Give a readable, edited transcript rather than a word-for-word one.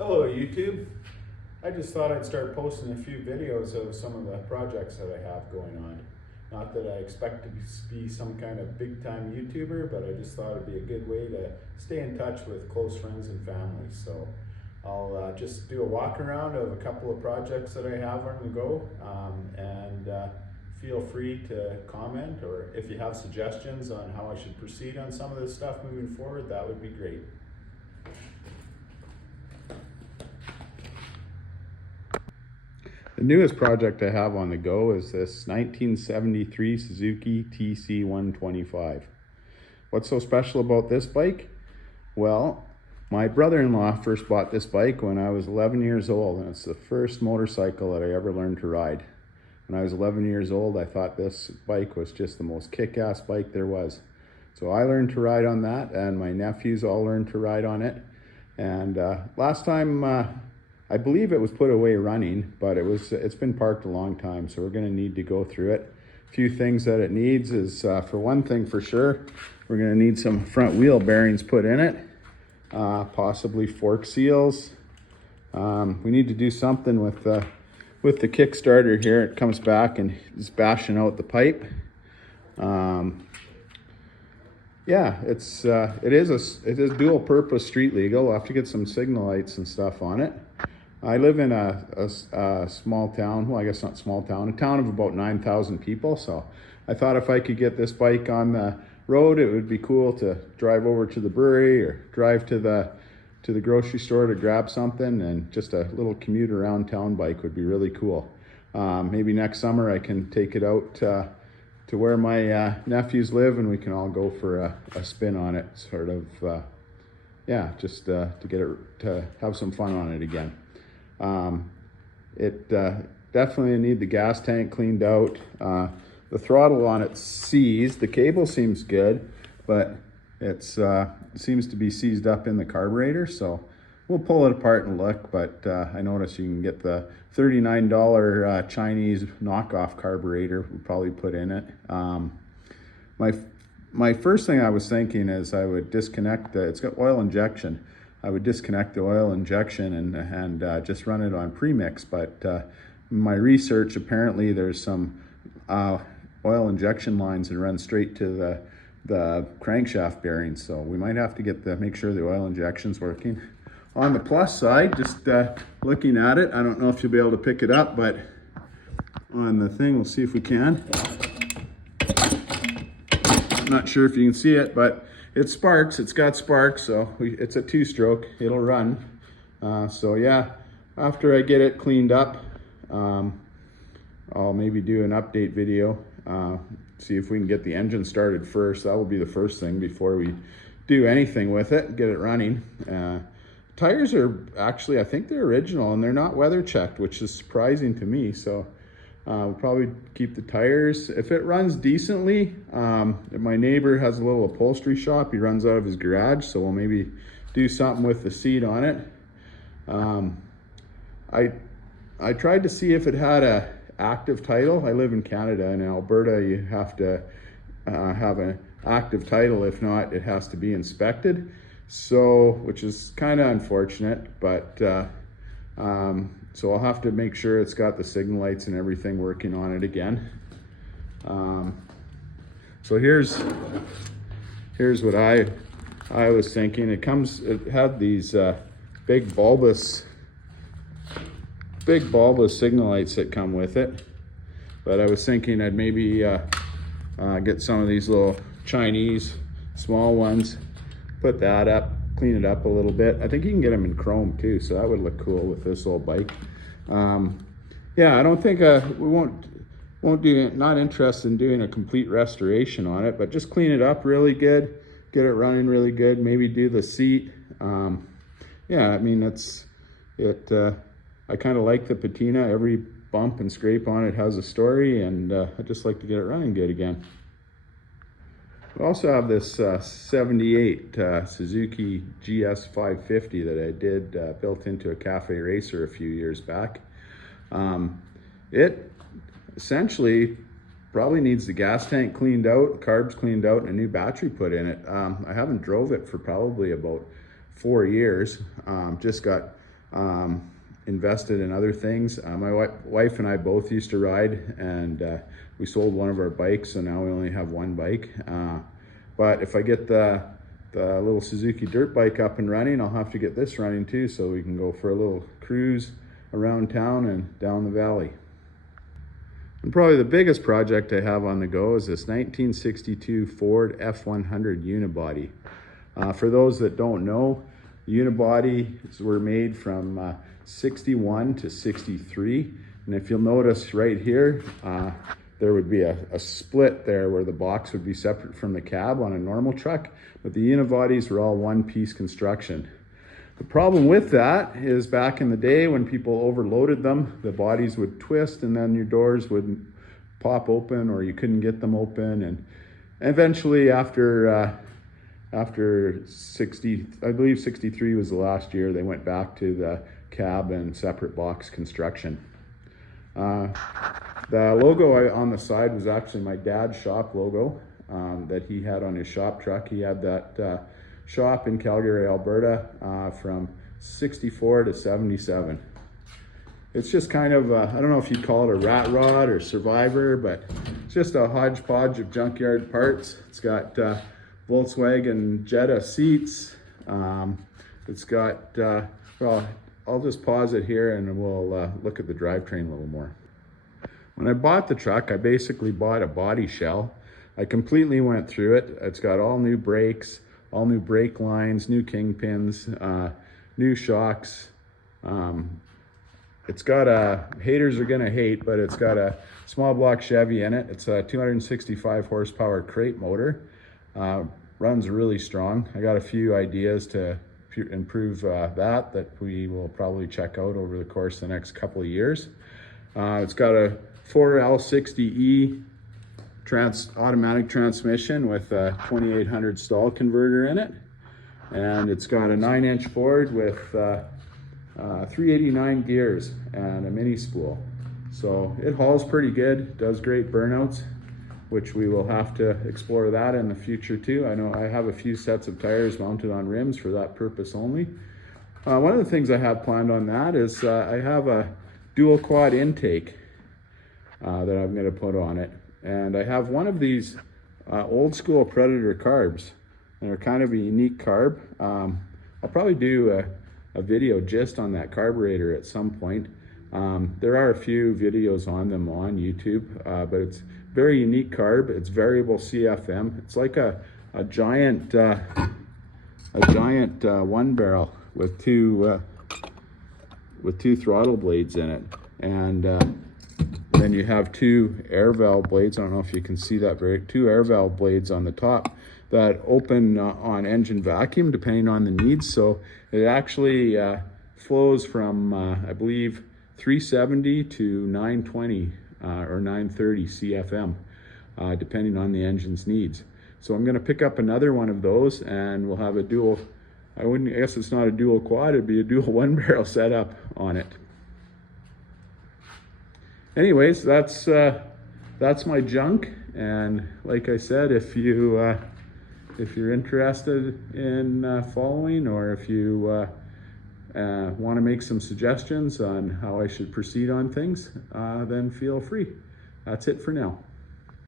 Hello YouTube. I just thought I'd start posting a few videos of some of the projects that I have going on. Not that I expect to be some kind of big time YouTuber, but I just thought it'd be a good way to stay in touch with close friends and family. So I'll just do a walk around of a couple of projects that I have on the go, and feel free to comment, or if you have suggestions on how I should proceed on some of this stuff moving forward, that would be great. The newest project I have on the go is this 1973 Suzuki TC125. What's so special about this bike? Well, my brother-in-law first bought this bike when I was 11 years old, and it's the first motorcycle that I ever learned to ride. When I was 11 years old, I thought this bike was just the most kick-ass bike there was. So I learned to ride on that, and my nephews all learned to ride on it. And last time, I believe it was put away running, but it's been parked a long time, so we're gonna need to go through it. A few things that it needs is, for one thing for sure, we're gonna need some front wheel bearings put in it, possibly fork seals. We need to do something with the Kickstarter here. It comes back and is bashing out the pipe. Yeah, it is dual purpose street legal. We'll have to get some signal lights and stuff on it. I live in a small town, well, I guess not small town, a town of about 9,000 people. So I thought if I could get this bike on the road, it would be cool to drive over to the brewery or drive to the grocery store to grab something, and just a little commute around town bike would be really cool. Maybe next summer I can take it out to where my nephews live, and we can all go for a spin on it, sort of, yeah, just to get it, to have some fun on it again. It definitely need the gas tank cleaned out. The throttle on it's seized. The cable seems good, but it seems to be seized up in the carburetor. So we'll pull it apart and look, but I noticed you can get the $39 Chinese knockoff carburetor we'll probably put in it. My first thing I was thinking is I would disconnect it's got oil injection. I would disconnect the oil injection and just run it on premix, but my research, apparently there's some oil injection lines that run straight to the crankshaft bearings, so we might have to make sure the oil injection's working. On the plus side, just looking at it, I don't know if you'll be able to pick it up, but on the thing, we'll see if we can. I'm not sure if you can see it, but it sparks. It's got sparks, so it's a two-stroke. It'll run. So yeah, after I get it cleaned up, I'll maybe do an update video. See if we can get the engine started first. That will be the first thing before we do anything with it, get it running. Tires are actually, I think they're original, and they're not weather checked, which is surprising to me. So we'll probably keep the tires. If it runs decently, my neighbor has a little upholstery shop. He runs out of his garage, so we'll maybe do something with the seat on it. I tried to see if it had a active title. I live in Canada. In Alberta, you have to have an active title. If not, it has to be inspected. So, which is kind of unfortunate, but so I'll have to make sure it's got the signal lights and everything working on it again. So here's what I was thinking. It had these big bulbous signal lights that come with it, but I was thinking I'd maybe get some of these little Chinese small ones, put that up, clean it up a little bit. I think you can get them in chrome too, so that would look cool with this old bike. Yeah, I don't think we won't do it. Not interested in doing a complete restoration on it, but just clean it up really good, get it running really good. Maybe do the seat. Yeah, I mean I kind of like the patina. Every bump and scrape on it has a story, and I just like to get it running good again. We also have this 78 Suzuki GS 550 that I did built into a cafe racer a few years back. It essentially probably needs the gas tank cleaned out, carbs cleaned out, and a new battery put in it. I haven't drove it for probably about 4 years. Just got invested in other things. My wife and I both used to ride, and we sold one of our bikes, so now we only have one bike. But if I get the little Suzuki dirt bike up and running, I'll have to get this running too, so we can go for a little cruise around town and down the valley. And probably the biggest project I have on the go is this 1962 Ford F100 unibody. For those that don't know, unibodies were made from 61 to 63. And if you'll notice right here, there would be a split there where the box would be separate from the cab on a normal truck, but the unibodies were all one-piece construction. The problem with that is back in the day when people overloaded them, the bodies would twist and then your doors would pop open or you couldn't get them open. And eventually after 60, I believe 63 was the last year, they went back to the cab and separate box construction. The logo on the side was actually my dad's shop logo that he had on his shop truck. He had that shop in Calgary, Alberta from 64 to 77. It's just kind of, I don't know if you'd call it a rat rod or survivor, but it's just a hodgepodge of junkyard parts. It's got Volkswagen Jetta seats. It's got, well, I'll just pause it here and we'll look at the drivetrain a little more. When I bought the truck, I basically bought a body shell. I completely went through it. It's got all new brakes, all new brake lines, new kingpins, new shocks. It's got haters are gonna hate, but it's got a small block Chevy in it. It's a 265 horsepower crate motor. Runs really strong. I got a few ideas to improve that we will probably check out over the course of the next couple of years. It's got a 4L60E automatic transmission with a 2800 stall converter in it, and it's got a 9-inch Ford with 389 gears and a mini spool. So it hauls pretty good, does great burnouts, which we will have to explore that in the future too. I know I have a few sets of tires mounted on rims for that purpose only. One of the things I have planned on that is I have a dual quad intake that I'm going to put on it. And I have one of these old school Predator carbs. They're kind of a unique carb. I'll probably do a video just on that carburetor at some point. There are a few videos on them on YouTube, but it's very unique carb. It's variable CFM. It's like a giant one barrel with two throttle blades in it, and then you have two air valve blades. I don't know if you can see that, two air valve blades on the top that open on engine vacuum depending on the needs. So it actually flows from I believe 370 to 920 or 930 CFM depending on the engine's needs. So I'm going to pick up another one of those and we'll have a dual, I guess it's not a dual quad, it'd be a dual one barrel setup on it. Anyways, that's my junk, and like I said, if you're interested in following, or if you want to make some suggestions on how I should proceed on things, then feel free. That's it for now.